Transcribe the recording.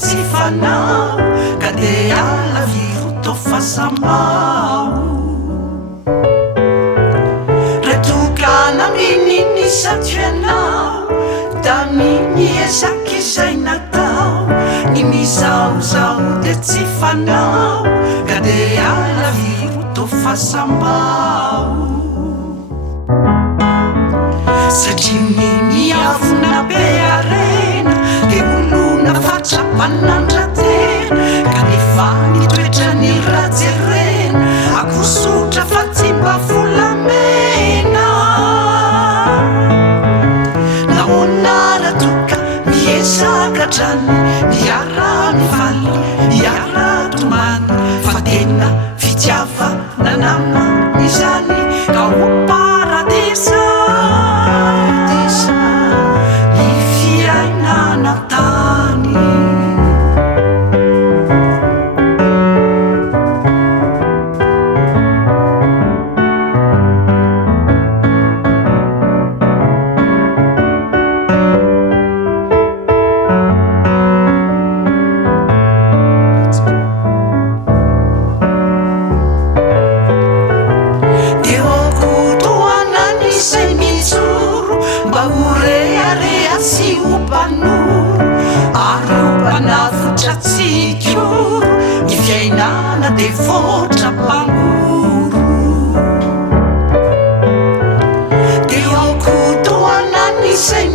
tsy fanao ka de alaviro tofasamao retokana mininy satyanao da miniezaky zay natao ny mizaozao de tsy fanao ka de alaviro tofasamao satria miavona be arena de olona fatrapanandratena kanefa nitoetra ny rajerena akosotra fa tsy mba volamena naonaratoka miezakandrany miara-mivaly miara-tomany fa tena fitiavana namany zany ka ho paradisa tsikoro ny fiainana de votra mpangoro de aokotoanany zay